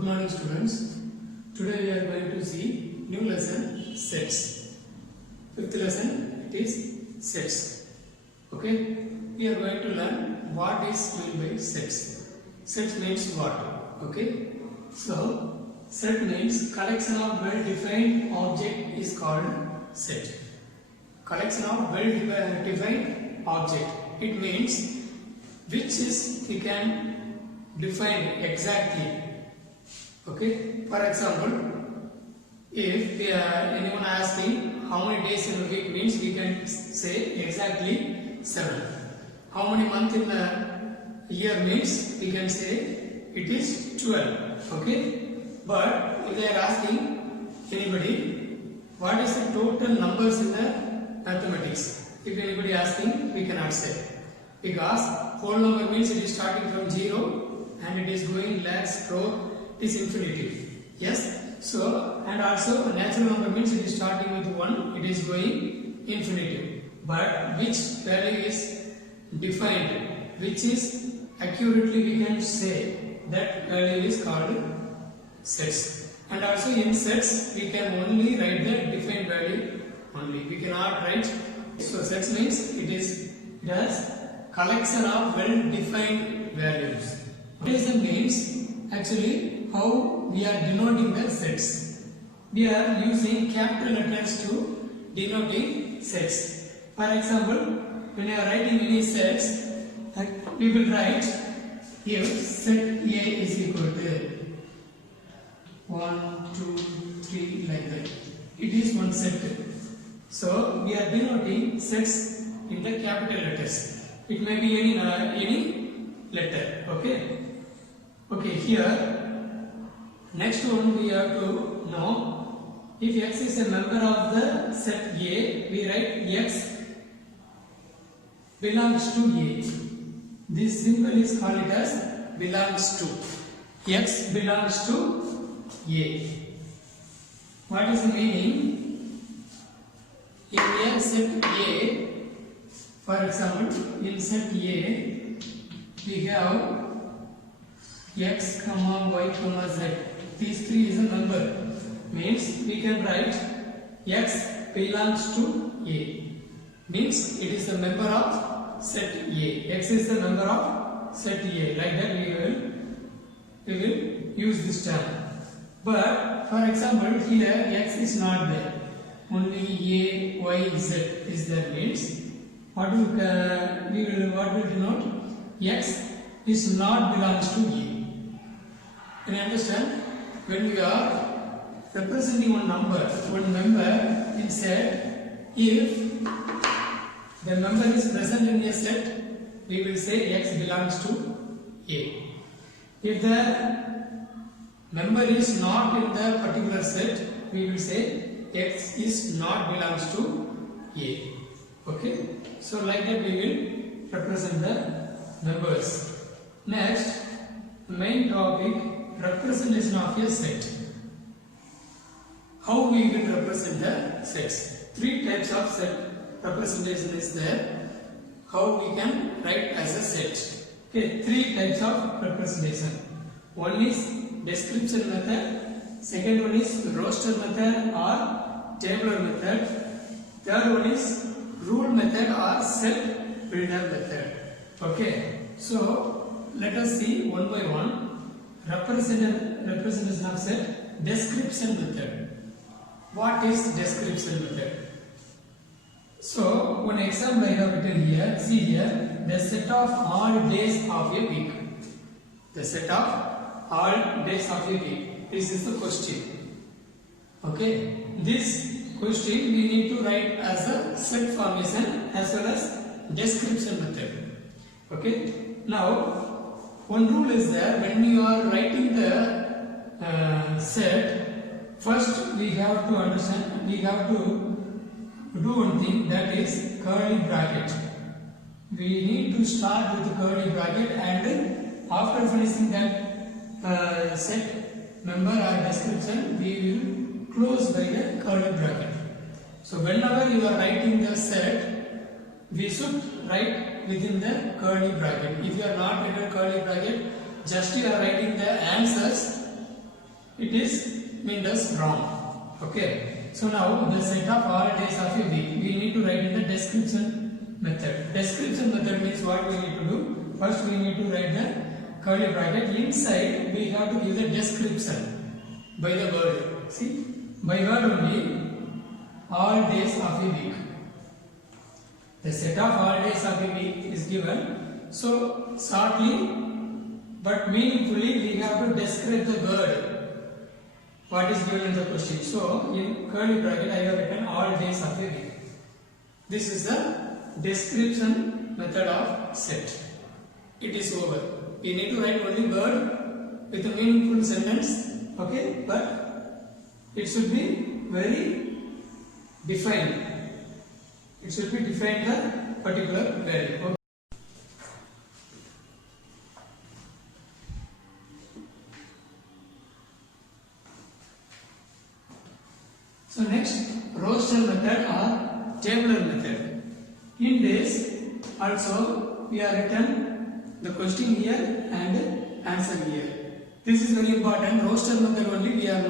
Good morning students. Today we are going to see new lesson sets. Fifth lesson it is sets. Okay, we are going to learn what is meant by sets. Sets means what? Okay, so set means collection of well defined object is called set. Collection of well defined object, it means which is we can define exactly. Okay, for example, if anyone asking how many days in a week, means we can say exactly 7. How many months in a year, means we can say it is 12. Okay, but if they are asking anybody what is the total numbers in the mathematics, if anybody asking, we cannot say, because whole number means it is starting from 0 and it is going lakhs, crore, it is infinitive. Yes, so and also a natural number means it is starting with 1, it is going infinitive. But which value is defined, which is accurately we can say, that value is called sets. And also in sets we can only write the defined value only, we cannot write. So sets means it has collection of well defined values. What is the means? Actually, how we are denoting the sets? We are using capital letters to denoting sets. For example, when you are writing any sets, we will write if set A is equal to 1, 2, 3 like that. It is one set. So we are denoting sets in the capital letters. It may be any letter. Okay. Okay, here next one we have to know, if x is a member of the set A, we write x belongs to A. This symbol is called as belongs to. X belongs to A. What is the meaning? In a set A, for example, in set A, we have x, y, z. These three is a number. Means we can write x belongs to A. Means it is a member of set A. X is the member of set A. Like that we will use this term. But for example, here x is not there. Only A, y, z is there. Means what will denote? X is not belongs to A. Can you understand? When we are representing one member in set, if the member is present in a set, we will say x belongs to A. If the member is not in the particular set, we will say x is not belongs to A. Okay? So like that we will represent the members. Next, main topic, representation of a set. How we will represent the sets? 3 types of set representation is there. How we can write as a set? Okay, 3 types of representation. One is description method. Second one is roster method or tabular method. Third one is rule method or set builder method. Okay, so let us see one by one. Representation of set. Description method. What is description method? So one example I have written here. See here, the set of all days of a week. The set of all days of a week. This is the question. Okay, this question we need to write as a set formation as well as description method. Okay, now one rule is there. When you are writing the set, first we have to understand, we have to do one thing, that is curly bracket. We need to start with the curly bracket, and after finishing that set member or description, we will close by the curly bracket. So whenever you are writing the set, we should write within the curly bracket. If you are not written curly bracket, just you are writing the answers it is meant as wrong. Okay. So now the set of all days of a week we need to write in the description method. Description method means what we need to do? First we need to write the curly bracket. Inside we have to give the description by the word. See, by word only all days of a week. The set of all days of a week is given. So shortly but meaningfully we have to describe the word what is given in the question. So in curly bracket I have written all days of a week. This is the description method of set. It is over. You need to write only word with a meaningful sentence. Okay, but it should be very defined. It should be defined the particular value. Okay. So next, roster method or tabular method. In this also we are written the question here and answer here. This is very important. Roster method only we are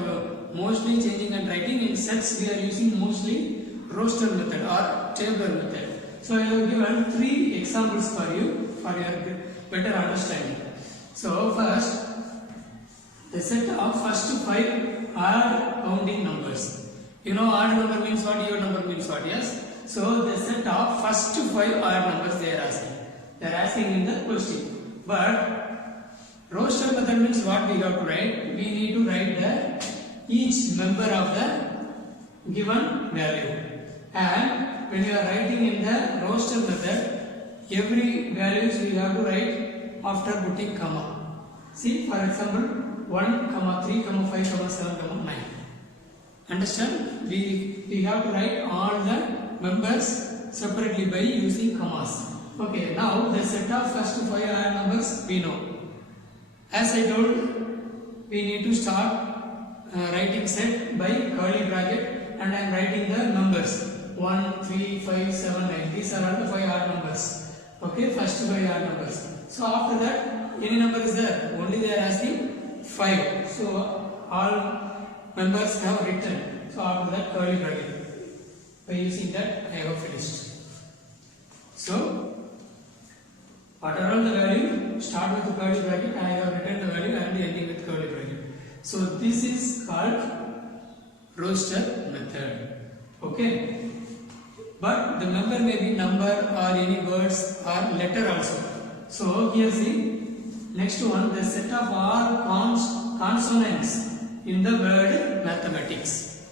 mostly changing and writing. In sets we are using mostly roster method or tabular method. So I have given 3 examples for you for your better understanding. So first, the set of first 5 odd counting numbers. You know odd number means what, even number means what, yes? So the set of first 5 odd numbers they are asking. They are asking in the question. But roster method means what we have to write? We need to write the each member of the given value. And when you are writing in the roster method, every values we have to write after putting comma. See, for example, 1, 3, 5, 7, 9. Understand? We have to write all the members separately by using commas. Okay, now the set of first 5 odd numbers we know. As I told, we need to start writing set by curly bracket, and I am writing the numbers 1, 3, 5, 7, 9. These are all the 5 odd numbers. Okay, first 5 odd numbers. So after that, any number is there? Only they are asking 5. So all members have written. So after that, curly bracket. By using that, I have finished. So what are all the value? Start with the curly bracket. I have written the value and ending with curly bracket. So this is called roster method. Okay. But the member may be number or any words or letter also. So here see, next one, the set of all consonants in the word mathematics.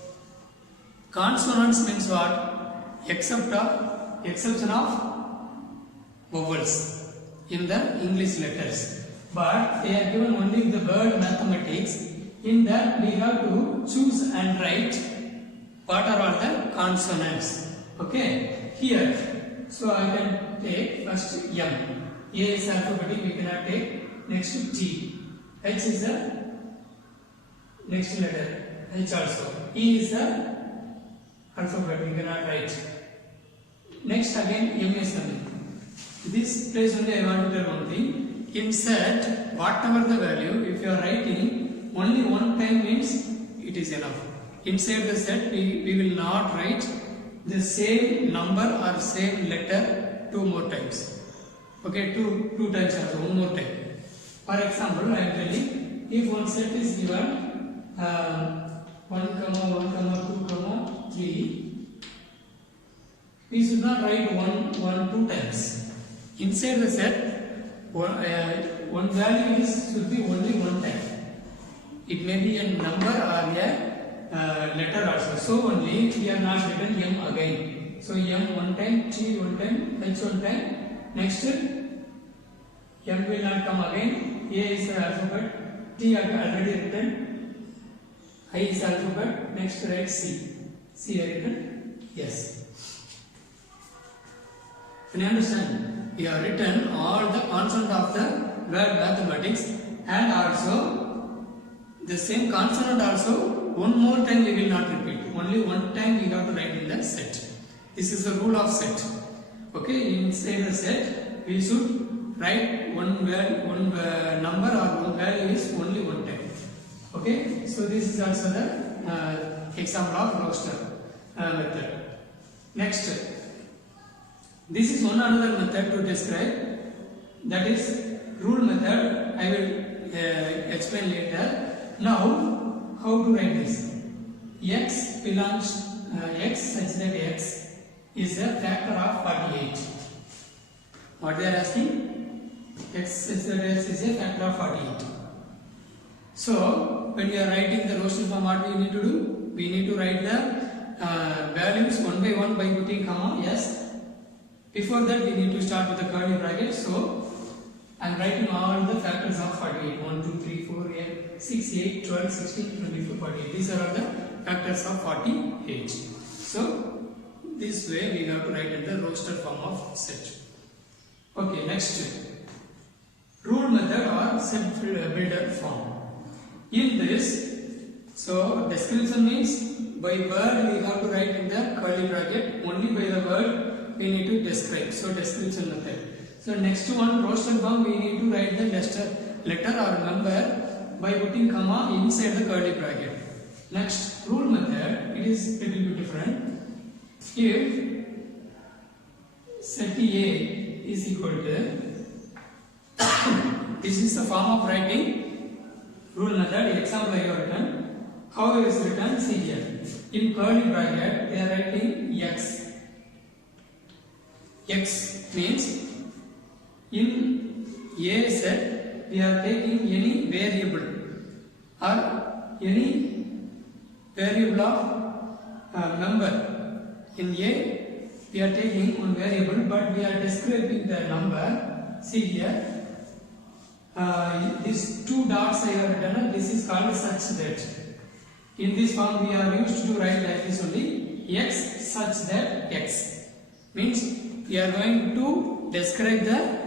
Consonants means what? Exception of vowels in the English letters. But they are given only the word mathematics. In that we have to choose and write what are all the consonants. Okay, here, so I can take first M. A is alphabetic, we cannot take. Next T. H is the next letter. H also. E is the alphabet, we cannot write. Next again M is coming. This place only I want to tell one thing. In set, whatever the value, if you are writing only one time means it is enough. Inside the set, we will not write the same number or same letter 2 more times. Okay, two times also, 1 more time. For example, I am telling, if one set is given 1, 2, 3, we should not write 1, 2 times. Inside the set, one value should be only 1 time. It may be a number or a letter also. So only we are not written M again. So M 1 time, T 1 time, H 1 time. Next M will not come again. A is the alphabet. T already written. I is alphabet. Next write C. C written. Yes. Can you understand? We have written all the consonant of the word mathematics, and also the same consonant also 1 more time we will not repeat. Only 1 time we have to write in the set. This is the rule of set. Okay, inside the set we should write one number or one value is only 1 time. Okay. Okay, so this is also the example of roster method. Next, this is one another method to describe, that is rule method. I will explain later. Now, how to write this? X belongs x such that x is a factor of 48. What they are asking? X such that x is a factor of 48. So, when we are writing the roster form, what we need to do? We need to write the values one by one by putting comma s. Before that, we need to start with the curly bracket. So, I am writing all the factors of 48. 1, 2, 3, 4, 8, 6, 8, 12, 16, 24, 48. These are all the factors of 48. So, this way we have to write in the roster form of set. Okay, next. Rule method or set builder form. In this, so description means by word we have to write in the curly bracket. Only by the word we need to describe. So, description method. So next one, roster form, we need to write the letter or number by putting comma inside the curly bracket. Next, rule method, it is little bit different. If set A is equal to, this is the form of writing rule method. Example I have written. How it is written? See here. In curly bracket, they are writing x. X means in A set, we are taking any variable or any variable of number. In A, we are taking one variable, but we are describing the number. See here, these two dots I have written, this is called such that. In this form, we are used to write like this only, x such that x. Means we are going to describe the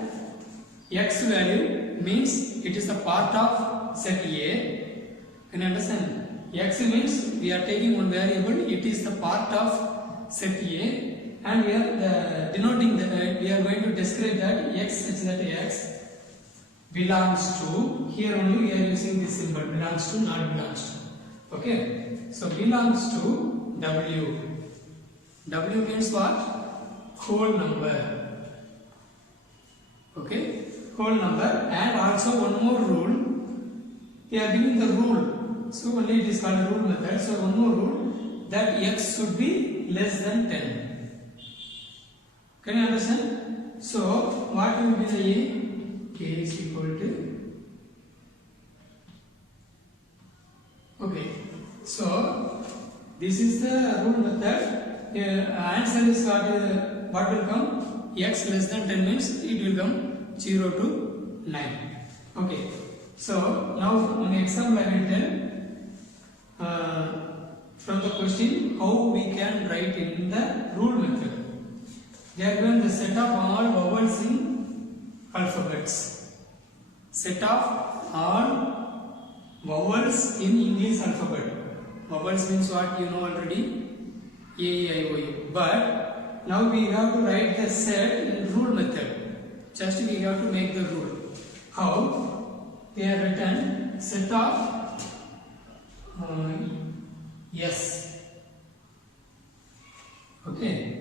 x value, means it is the part of set A. Can you understand? X means we are taking one variable, it is the part of set A, and we are denoting that we are going to describe that x such that x belongs to, here only we are using this symbol, belongs to, not belongs to. Okay, so belongs to W. W means what? Whole number. Okay, whole number. And also one more rule, we are giving the rule, so only it is called rule method. So one more rule, that x should be less than 10. Can you understand? So what will be the A? K is equal to, okay, so this is the rule method. Answer is what will come? X less than 10 means it will come 0 to 9. Okay, so now one example I will tell from the question how we can write in the rule method. They are given the set of all vowels in alphabets. Set of all vowels in English alphabet. Vowels means what you know already, A, E, I, O, U. But now we have to write the set in rule method. Just we have to make the rule. How? They are written set of yes. Okay.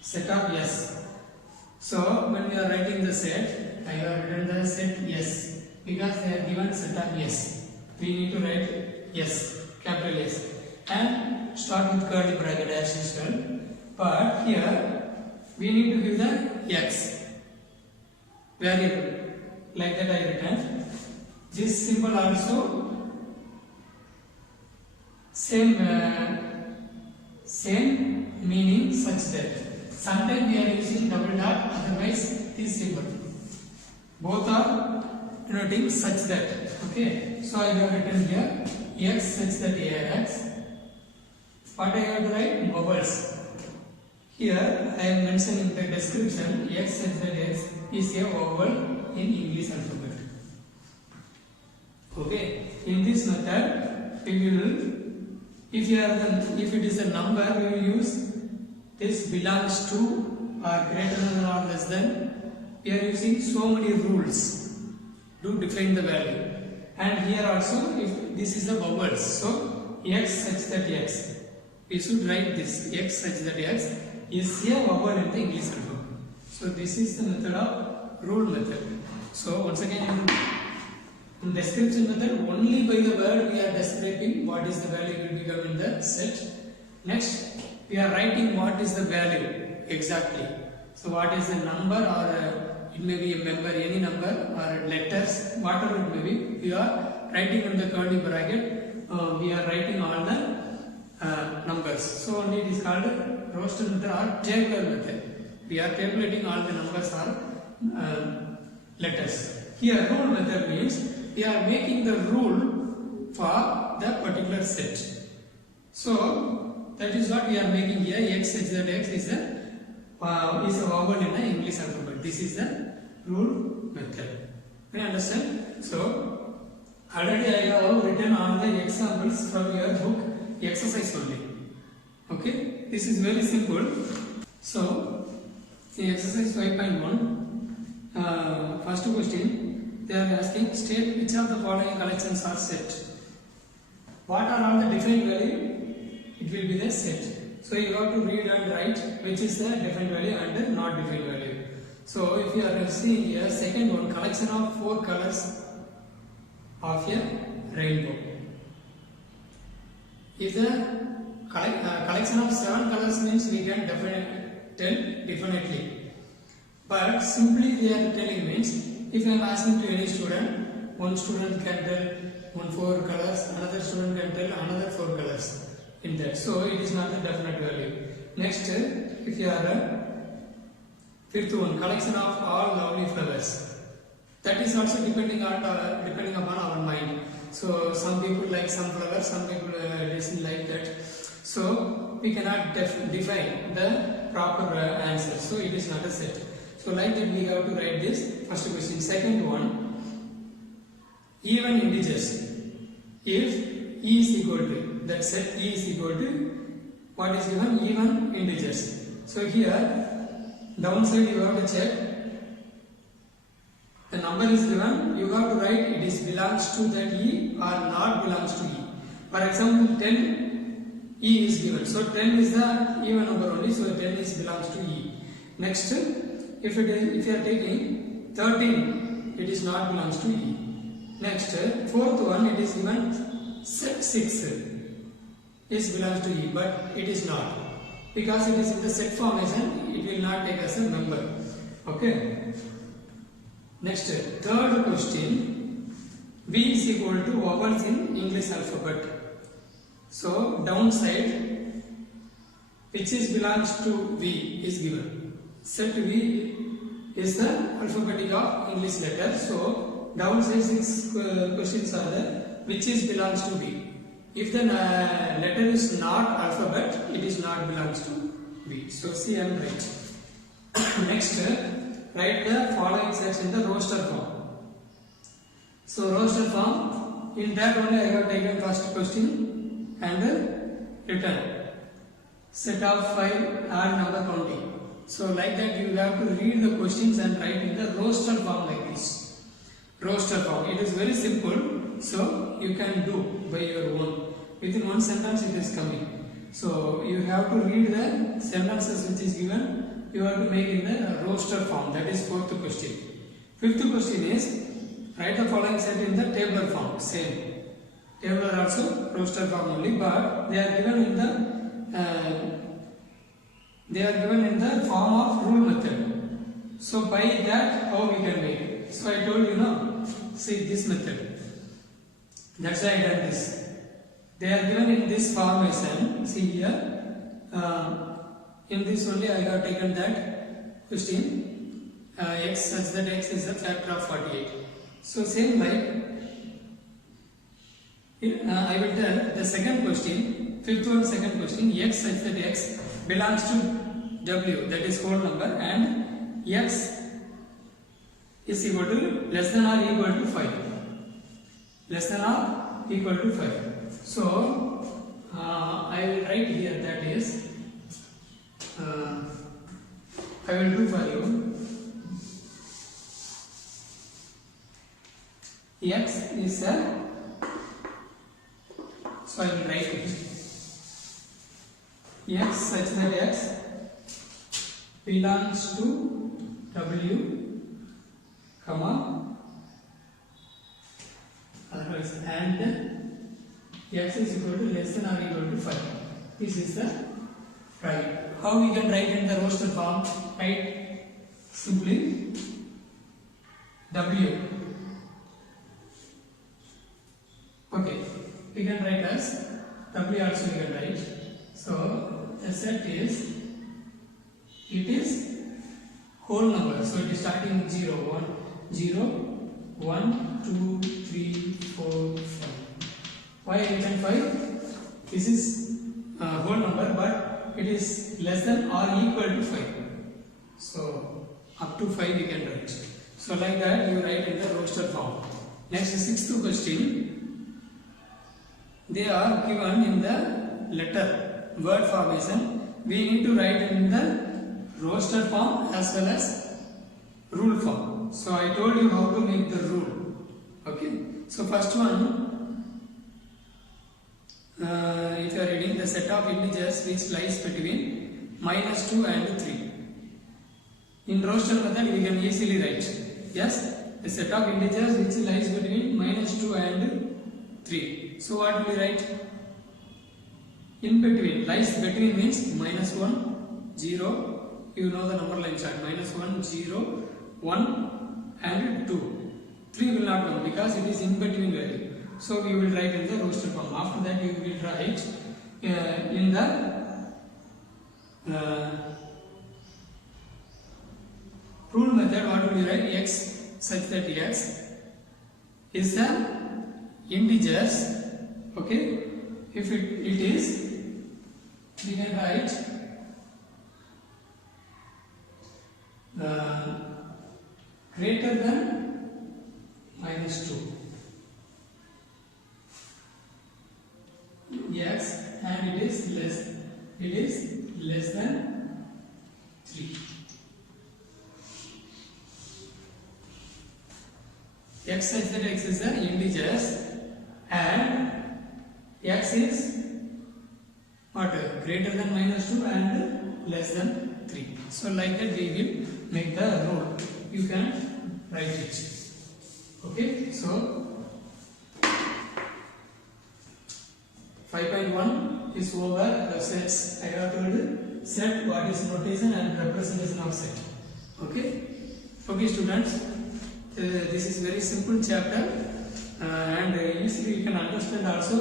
Set of yes. So when we are writing the set, I have written the set yes because they are given set of yes. We need to write yes, capital yes, and start with curly bracket as usual. But here we need to give the x variable, like that I written. This symbol also same meaning such that. Sometimes we are using double dot, otherwise this symbol. Both are denoting such that. Okay, so I have written here x such that x. What I have to write? Vowels. Here I am mentioning the description x such that x is a vowel in English alphabet. Okay, in this method we will, if it is a number, we will use this belongs to or greater than or less less than, we are using so many rules to define the value. And here also, if this is the vowels, so x such that x, we should write this x such that x is a vowel in the English alphabet. So this is the method of rule method. So once again, in description method, only by the word we are describing what is the value will become in the set. Next, we are writing what is the value exactly. So what is the number, or it may be a member, any number, or letters, whatever it may be. We are writing in the curly bracket. We are writing all the numbers. So only it is called roster method or tabular method. We are tabulating all the numbers or letters. Here rule method means we are making the rule for the particular set. So that is what we are making here. X such that x is a vowel in the English alphabet. This is the rule method. You understand? So already I have written all the examples from your book exercise only. Okay, this is very simple. So in exercise 5.1, first question, they are asking, state which of the following collections are set. What are all the different value? It will be the set. So you have to read and write which is the different value and not different value. So if you are seeing here, second one, collection of 4 colors of a rainbow. If the collection of 7 colors means we can tell definitely. But simply they are telling means, if I am asking to any student, one student can tell 4 colors, another student can tell another 4 colors in that. So it is not a definite value. Next, if you are fifth one, collection of all lovely flowers. That is also depending upon our mind. So some people like some flowers, some people doesn't like that. So we cannot define the proper answer. So it is not a set. So like that we have to write this first question. Second one, even integers. If E is equal to, that set E is equal to, what is given? Even integers. So here, downside you have to check. The number is given, you have to write it is belongs to that E or not belongs to E. For example, 10 E is given. So 10 is the even number only, so 10 is belongs to E. Next, if you are taking 13, it is not belongs to E. Next, fourth one, it is given set 6 is belongs to E, but it is not. Because it is in the set formation, it will not take as a member. Okay. Next, third question, V is equal to vowels in English alphabet. So downside, which is belongs to V is given. Set V is the alphabetic of English letter. So downside 6 questions are there, which is belongs to V. If the letter is not alphabet, it is not belongs to V. So C and write. Next, write the following sets in the roster form. So roster form, in that only I have taken first question and written. Set of 5 are number 20. So like that you have to read the questions and write in the roster form like this. Roster form. It is very simple. So you can do by your own. Within one sentence it is coming. So you have to read the sentences which is given. You have to make in the roster form. That is fourth question. Fifth question is write the following set in the tabular form. Same. Tabular also roster form only, but they are given in the form of rule method. So by that how we can make it. So I told you now. See this method. That's why I done this. They are given in this formation. See here. In this only I have taken that question. X such that x is a factor of 48. So same like I will tell the second question, fifth one second question, x such that x belongs to W, that is whole number, and x is equal to less than or equal to 5. Less than or equal to 5. So I will write here that is I will do for you. X is a, so I will write it. X such that X belongs to W, comma, otherwise, and X is equal to less than or equal to 5. This is the right. How we can write in the roster form? Write simply W. Okay, we can write as W also we can write. So the set is, it is whole number. So it is starting with 0, 1, 0, 1, 2, 3, 4, 5. Why written 5? This is whole number, but it is less than or equal to 5. So up to 5 we can write. So like that you write in the roster form. Next, sixth question. They are given in the letter word formation. We need to write in the roster form as well as rule form. So I told you how to make the rule. Okay. So first one, if you are reading the set of integers which lies between -2 and 3. In roster method we can easily write. Yes, the set of integers which lies between -2 and 3. So what will we write? In between, lies between means -1, 0, you know the number line chart, -1, 0, 1 and 2. 3 will not come because it is in between value. So we will write in the roster form. After that you will write in the rule method. What will you write? X such that X is the integers. Okay, if it is, we can write greater than -2. Yes, and it is less than 3. X such that X is the integers and X is what? Greater than -2 and less than 3. So like that we will make the rule. You can write it. Okay, so 5.1 is over. The sets I have told you. Set, what is notation and representation of set. Okay, okay students, this is very simple chapter and easily you can understand also.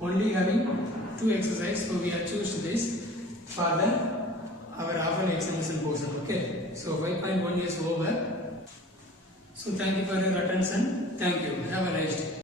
Only having 2 exercises, so we have chosen this for our half-an examination portion. Okay, so 5.1 is over. So thank you for your attention. Thank you. Have a nice day.